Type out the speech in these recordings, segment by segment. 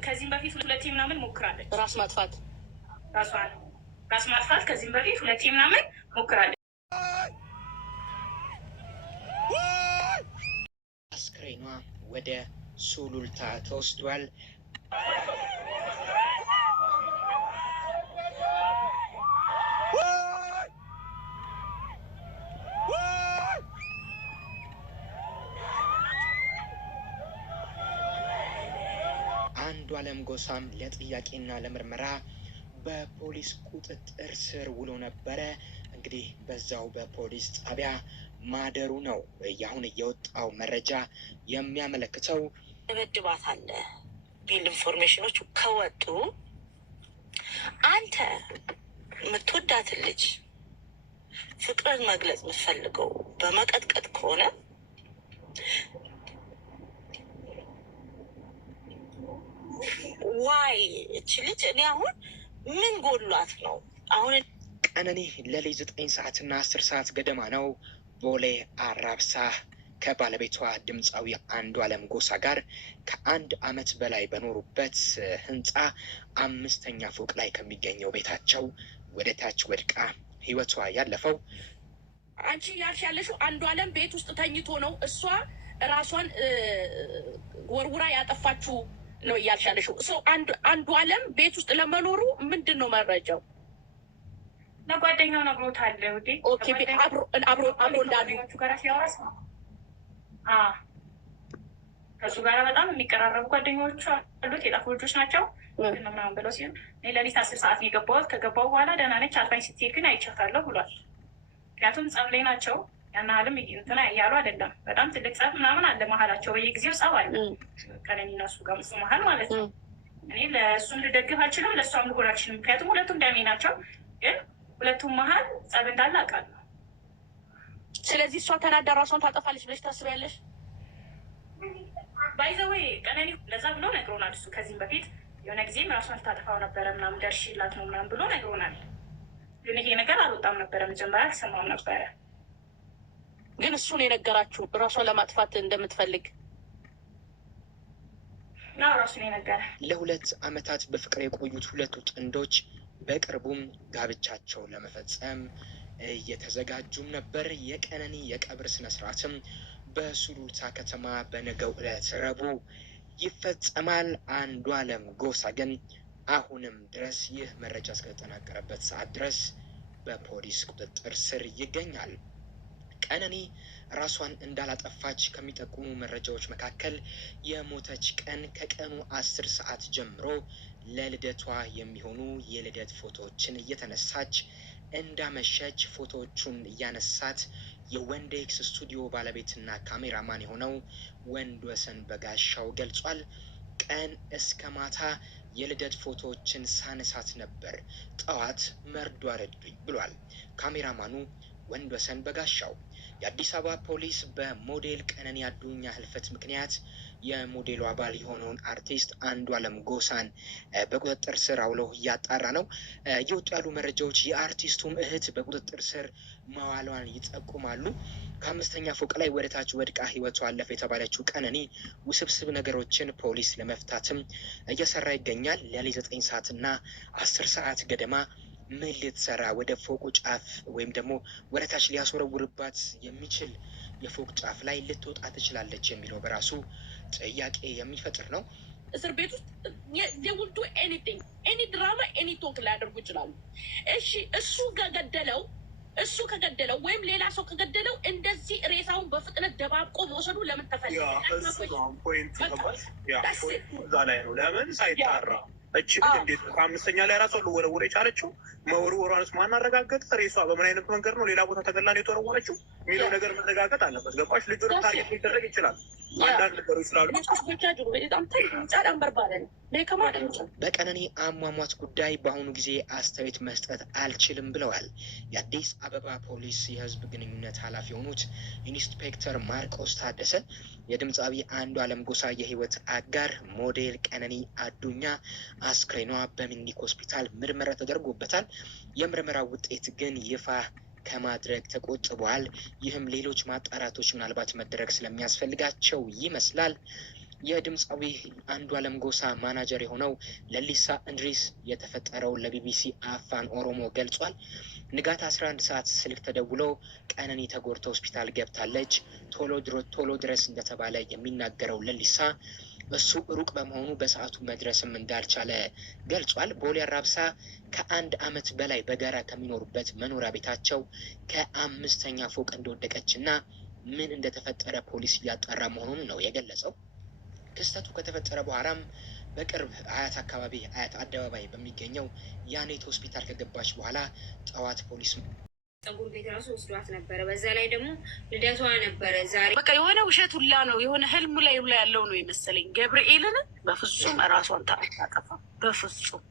ከዚህም በፊት ሁለቴ ምናምን ሞክራለች። ራስ ማጥፋት ከዚህም በፊት ሁለቴ ምናምን ሞክራለች። አስክሬኗ ወደ ሱሉልታ ተወስዷል። አንዱዓለም ጎሳም ለጥያቄና ለምርመራ በፖሊስ ቁጥጥር ስር ውሎ ነበረ። እንግዲህ በዛው በፖሊስ ጣቢያ ማደሩ ነው ያሁን የወጣው መረጃ የሚያመለክተው። ደበድባት አለ ቢል ኢንፎርሜሽኖች ከወጡ አንተ የምትወዳትን ልጅ ፍቅርን መግለጽ የምትፈልገው በመቀጥቀጥ ከሆነ ዋይ እቺ ልጅ እኔ አሁን ምን ጎሏት ነው? አሁን ቀነኒ ለሊት 9 ሰዓትና 10 ሰዓት ገደማ ነው ቦሌ አራብሳ ከባለቤቷ ድምፃዊ አንዱዓለም ጎሳ ጋር ከ1 ዓመት በላይ በኖሩበት ህንፃ 5ኛ ፎቅ ላይ ከሚገኘው ቤታቸው ወደ ታች ወድቃ ህይወቷ ያለፈው። አንቺ ያልሽ ያለሽው አንዱዓለም ቤት ውስጥ ተኝቶ ነው እሷ ራሷን ወርውራ ያጠፋችው ነው እያልሽ ያለሽው። አንዱዓለም ቤት ውስጥ ለመኖሩ ምንድን ነው መረጃው? ለጓደኛው ነግሮታል። ኦኬ አብሮ እንዳሉ ጋር ሲያወራስ ከእሱ ጋር በጣም የሚቀራረቡ ጓደኞቹ አሉት። የጣፉ ልጆች ናቸው ምናምን ብለው ሲሆን እኔ ለሊት 10 ሰዓት የገባሁት ከገባሁ በኋላ ደህና ነች አልፋኝ ስትሄድ ግን አይቻታለሁ ብሏል። ምክንያቱም ጸብ ላይ ናቸው። ያን ያህልም እንትና እያሉ አይደለም። በጣም ትልቅ ጸብ ምናምን አለ መሀላቸው። በየጊዜው ጸብ አለ ቀነኒ እና እሱ ጋር እሱ መሀል ማለት ነው። እኔ ለእሱን ልደግፍ አልችልም፣ ለእሷም ልሆን አልችልም። ምክንያቱም ሁለቱም ዳሜ ናቸው። ግን ሁለቱም መሀል ጸብ እንዳለ አውቃለሁ። ስለዚህ እሷ ተናዳ ራሷን ታጠፋለች ብለሽ ታስቢያለሽ? ባይዘዌ ቀነኒ ለዛ ብሎ ነግሮናል። እሱ ከዚህም በፊት የሆነ ጊዜም ራሷን ልታጠፋው ነበረ ምናምን ደርሼላት ነው ምናምን ብሎ ነግሮናል። ግን ይሄ ነገር አልወጣም ነበረ፣ መጀመሪያ አልሰማም ነበረ። ግን እሱን የነገራችሁ ራሷን ለማጥፋት እንደምትፈልግ ነው ራሱን የነገረ። ለ2 ዓመታት በፍቅር የቆዩት ሁለቱ ጥንዶች በቅርቡም ጋብቻቸውን ለመፈጸም እየተዘጋጁም ነበር። የቀነኒ የቀብር ስነስርዓትም በሱሉልታ ከተማ በነገው ዕለት ረቡዕ ይፈጸማል። አንዱዓለም ጎሳ ግን አሁንም ድረስ ይህ መረጃ እስከተጠናቀረበት ሰዓት ድረስ በፖሊስ ቁጥጥር ስር ይገኛል። ቀነኒ ራሷን እንዳላጠፋች ከሚጠቁሙ መረጃዎች መካከል የሞተች ቀን ከቀኑ 10 ሰዓት ጀምሮ ለልደቷ የሚሆኑ የልደት ፎቶዎችን እየተነሳች እንዳመሸች ፎቶዎቹን እያነሳት የወንዴክስ ስቱዲዮ ባለቤትና ካሜራማን የሆነው ወንድወሰን በጋሻው ገልጿል። ቀን እስከ ማታ የልደት ፎቶዎችን ሳነሳት ነበር፣ ጠዋት መርዶ አረዱኝ ብሏል ካሜራማኑ ወንድወሰን በጋሻው። የአዲስ አበባ ፖሊስ በሞዴል ቀነኒ አዱኛ ህልፈት ምክንያት የሞዴሉ አባል የሆነውን አርቲስት አንዱዓለም ጎሳን በቁጥጥር ስር አውሎ እያጣራ ነው። እየወጡ ያሉ መረጃዎች የአርቲስቱም እህት በቁጥጥር ስር መዋሏን ይጠቁማሉ። ከ5ኛ ፎቅ ላይ ወደ ታች ወድቃ ህይወቷ አለፈ የተባለችው ቀነኒ ውስብስብ ነገሮችን ፖሊስ ለመፍታትም እየሰራ ይገኛል። ለሊት 9 ሰዓትና 10 ሰዓት ገደማ ምን ልትሰራ ወደ ፎቁ ጫፍ ወይም ደግሞ ወደ ታች ሊያስወረውርባት የሚችል የፎቅ ጫፍ ላይ ልትወጣ ትችላለች የሚለው በራሱ ጥያቄ የሚፈጥር ነው። እስር ቤት ውስጥ የውልዱ ኤኒ ድራማ ኤኒ ቶክ ሊያደርጉ ይችላሉ። እሺ እሱ ከገደለው ወይም ሌላ ሰው ከገደለው እንደዚህ ሬሳውን በፍጥነት ደባብቆ መውሰዱ ለምን ተፈለገ? እዛ ላይ ነው ለምን ሳይጣራ እቺ ልጅ እንዴት ከ5ኛ ላይ ራሷ ልወረወር የቻለችው? መወርወሯንስ ማን አረጋገጠ? ሬሷ በምን አይነት መንገድ ነው ሌላ ቦታ ተገላ ነው የተወረወረችው የሚለው ነገር መረጋገጥ አለበት። ገባሽ? ልጁ ታርጌት ሊደረግ ይችላል። አንዳንድ ነገሮች ስላሉ በቀነኒ አሟሟት ጉዳይ በአሁኑ ጊዜ አስተያየት መስጠት አልችልም ብለዋል የአዲስ አበባ ፖሊስ የህዝብ ግንኙነት ኃላፊ የሆኑት ኢንስፔክተር ማርቆስ ታደሰ። የድምፃዊ አንዱዓለም ጎሳ የህይወት አጋር ሞዴል ቀነኒ አዱኛ አስክሬኗ በሚኒክ ሆስፒታል ምርመራ ተደርጎበታል። የምርመራው ውጤት ግን ይፋ ከማድረግ ተቆጥበዋል። ይህም ሌሎች ማጣራቶች ምናልባት መደረግ ስለሚያስፈልጋቸው ይመስላል። የድምፃዊ አንዱዓለም ጎሳ ማናጀር የሆነው ለሊሳ እንድሪስ የተፈጠረው ለቢቢሲ አፋን ኦሮሞ ገልጿል። ንጋት 11 ሰዓት ስልክ ተደውሎ ቀነኒ ተጎድታ ሆስፒታል ገብታለች፣ ቶሎ ድረስ እንደተባለ የሚናገረው ለሊሳ እሱ ሩቅ በመሆኑ በሰዓቱ መድረስም እንዳልቻለ ገልጿል። ቦሌ አራብሳ ከ1 ዓመት በላይ በጋራ ከሚኖሩበት መኖሪያ ቤታቸው ከ5ኛ ፎቅ እንደወደቀችና ምን እንደተፈጠረ ፖሊስ እያጣራ መሆኑን ነው የገለጸው። ክስተቱ ከተፈጠረ በኋላም በቅርብ አያት አካባቢ አያት አደባባይ በሚገኘው ያኔት ሆስፒታል ከገባች በኋላ ጠዋት ፖሊስ ፀጉር ቤት ራሱ ወስዷት ነበረ። በዛ ላይ ደግሞ ልደቷ ነበረ ዛሬ። በቃ የሆነ ውሸት ሁላ ነው፣ የሆነ ህልም ላይ ሁላ ያለው ነው የመሰለኝ። ገብርኤልን በፍጹም እራሷን ታጠፋ፣ በፍጹም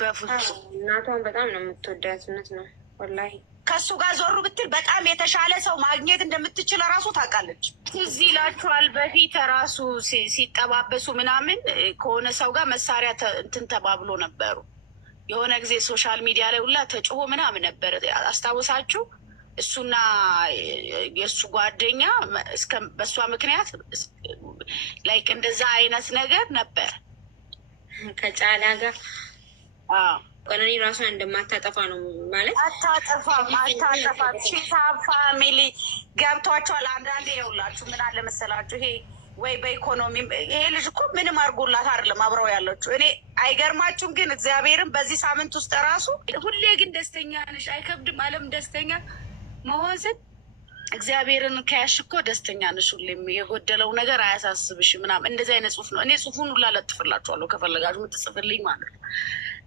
በፍጹም። እናቷን በጣም ነው የምትወዳት። እውነት ነው ወላሂ። ከሱ ጋር ዞሩ ብትል በጣም የተሻለ ሰው ማግኘት እንደምትችል ራሱ ታውቃለች። እዚህ ይላችኋል። በፊት ራሱ ሲጠባበሱ ምናምን ከሆነ ሰው ጋር መሳሪያ እንትን ተባብሎ ነበሩ። የሆነ ጊዜ ሶሻል ሚዲያ ላይ ሁላ ተጭሆ ምናምን ነበር፣ አስታውሳችሁ? እሱና የእሱ ጓደኛ በእሷ ምክንያት ላይክ እንደዛ አይነት ነገር ነበር ከጫላ ጋር። ቀነኒ ራሷን እንደማታጠፋ ነው ማለት። አታጠፋም። ሺታ ፋሚሊ ገብቷቸዋል። አንዳንዴ የውላችሁ ምን አለ መሰላችሁ፣ ይሄ ወይ በኢኮኖሚ ይሄ ልጅ እኮ ምንም አድርጎላት አይደለም አብረው ያለችው። እኔ አይገርማችሁም? ግን እግዚአብሔርን በዚህ ሳምንት ውስጥ ራሱ ሁሌ ግን ደስተኛ ነሽ፣ አይከብድም አለም ደስተኛ መሆን እግዚአብሔርን ከያሽ እኮ ደስተኛ ነሽ። ሁሌም የጎደለው ነገር አያሳስብሽ ምናምን እንደዚህ አይነት ጽሁፍ ነው። እኔ ጽሁፉን ሁላ ለጥፍላችኋለሁ ከፈለጋችሁ የምትጽፍልኝ ማለት ነው።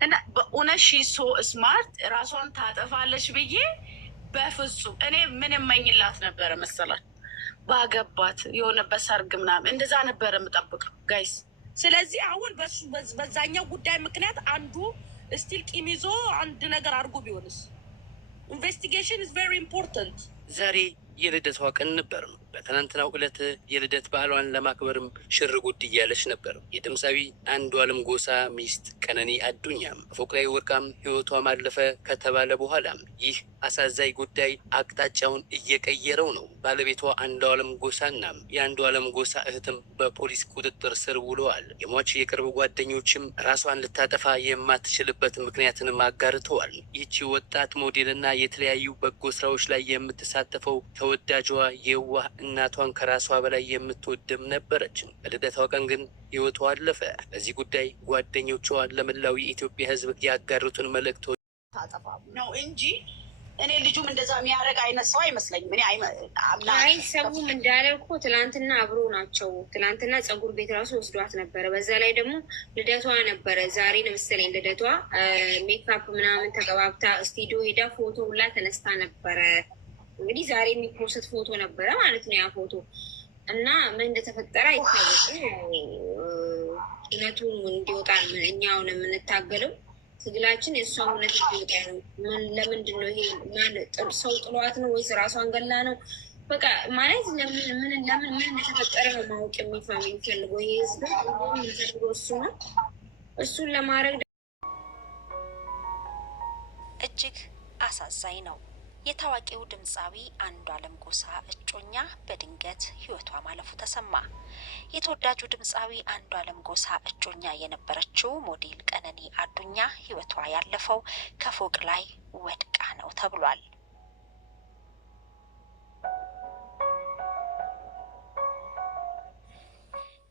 እና በእውነት ሺ ሶ ስማርት ራሷን ታጠፋለች ብዬ በፍጹም እኔ ምን እመኝላት ነበረ መሰላችሁ? ባገባት የሆነ በሰርግ ምናምን እንደዛ ነበረ የምጠብቀው ጋይስ። ስለዚህ አሁን በዛኛው ጉዳይ ምክንያት አንዱ ስቲል ቂም ይዞ አንድ ነገር አድርጎ ቢሆንስ? ኢንቨስቲጌሽን ኢዝ ቬሪ ኢምፖርታንት። ዛሬ የልደቷ ቀን ነበር። በትናንትናው ዕለት የልደት ባህሏን ለማክበርም ሽር ጉድ እያለች ነበር። የድምፃዊ አንዱዓለም ጎሳ ሚስት ቀነኒ አዱኛም ፎቅ ላይ ወድቃም ህይወቷ ማለፈ ከተባለ በኋላ ይህ አሳዛኝ ጉዳይ አቅጣጫውን እየቀየረው ነው። ባለቤቷ አንዱዓለም ጎሳና የአንዱዓለም ጎሳ እህትም በፖሊስ ቁጥጥር ስር ውለዋል። የሟች የቅርብ ጓደኞችም ራሷን ልታጠፋ የማትችልበት ምክንያትንም አጋርተዋል። ይህቺ ወጣት ሞዴልና የተለያዩ በጎ ስራዎች ላይ የምትሳተፈው ተወዳጇ የዋህ እናቷን ከራሷ በላይ የምትወድም ነበረች። በልደቷ ቀን ግን ህይወቷ አለፈ። በዚህ ጉዳይ ጓደኞቿ ለመላው የኢትዮጵያ ህዝብ ያጋሩትን መልእክቶች ታጠፋ ነው እንጂ እኔ ልጁም እንደዛ የሚያደርግ አይነት ሰው አይመስለኝም። አይ ሰውም እንዳለ እኮ ትላንትና አብሮ ናቸው። ትላንትና ፀጉር ቤት ራሱ ወስዷት ነበረ። በዛ ላይ ደግሞ ልደቷ ነበረ ዛሬ ነው መሰለኝ ልደቷ። ሜካፕ ምናምን ተቀባብታ ስቱዲዮ ሄዳ ፎቶ ሁላ ተነስታ ነበረ። እንግዲህ ዛሬ የሚፖስት ፎቶ ነበረ ማለት ነው ያ ፎቶ እና ምን እንደተፈጠረ አይታወቅም። እውነቱ እንዲወጣ እኛውን የምንታገለው ትግላችን የእሷ እውነት እንዲወጣ ነው። ለምንድን ነው ይሄ ሰው ጥሏት ነው ወይስ ራሷን ገላ ነው? በቃ ማለት ምን እንደተፈጠረ ነው ማወቅ የሚፈልገው ይሄ ህዝብ የሚፈልገው እሱ ነው። እሱን ለማድረግ እጅግ አሳዛኝ ነው። የታዋቂው ድምፃዊ አንዱዓለም ጎሳ እጮኛ በድንገት ህይወቷ ማለፉ ተሰማ። የተወዳጁ ድምፃዊ አንዱዓለም ጎሳ እጮኛ የነበረችው ሞዴል ቀነኒ አዱኛ ህይወቷ ያለፈው ከፎቅ ላይ ወድቃ ነው ተብሏል።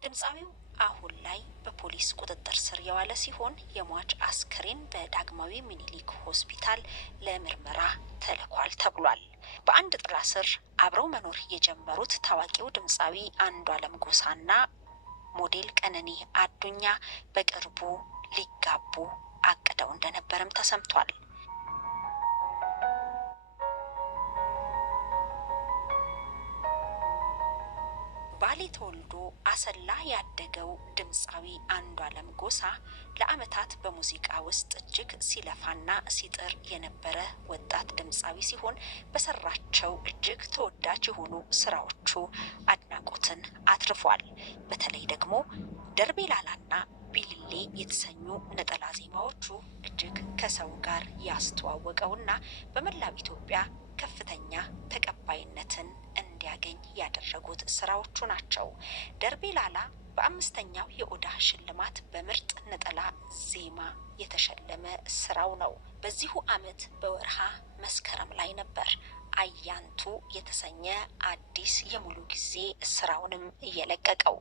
ድምፃዊው አሁን ላይ በፖሊስ ቁጥጥር ስር የዋለ ሲሆን የሟች አስክሬን በዳግማዊ ሚኒሊክ ሆስፒታል ለምርመራ ተልኳል ተብሏል። በአንድ ጥላ ስር አብረው መኖር የጀመሩት ታዋቂው ድምፃዊ አንዱዓለም ጎሳና ሞዴል ቀነኒ አዱኛ በቅርቡ ሊጋቡ አቅደው እንደነበረም ተሰምቷል። ባሌ ተወልዶ አሰላ ያደገው ድምፃዊ አንዱዓለም ጎሳ ለአመታት በሙዚቃ ውስጥ እጅግ ሲለፋና ሲጥር የነበረ ወጣት ድምፃዊ ሲሆን በሰራቸው እጅግ ተወዳጅ የሆኑ ስራዎቹ አድናቆትን አትርፏል። በተለይ ደግሞ ደርቤ ላላና ቢልሌ የተሰኙ ነጠላ ዜማዎቹ እጅግ ከሰው ጋር ያስተዋወቀውና በመላው ኢትዮጵያ ከፍተኛ ተቀባይነትን እንዲያገኝ ያደረጉት ስራዎቹ ናቸው። ደርቤ ላላ በአምስተኛው የኦዳ ሽልማት በምርጥ ነጠላ ዜማ የተሸለመ ስራው ነው። በዚሁ አመት በወርሃ መስከረም ላይ ነበር አያንቱ የተሰኘ አዲስ የሙሉ ጊዜ ስራውንም እየለቀቀው።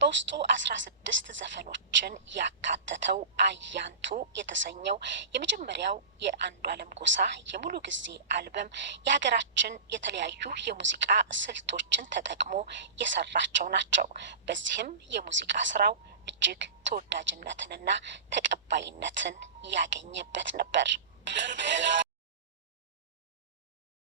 በውስጡ 16 ዘፈኖችን ያካተተው አያንቱ የተሰኘው የመጀመሪያው የአንዱዓለም ጎሳ የሙሉ ጊዜ አልበም የሀገራችን የተለያዩ የሙዚቃ ስልቶችን ተጠቅሞ የሰራቸው ናቸው። በዚህም የሙዚቃ ስራው እጅግ ተወዳጅነትንና ተቀባይነትን ያገኘበት ነበር።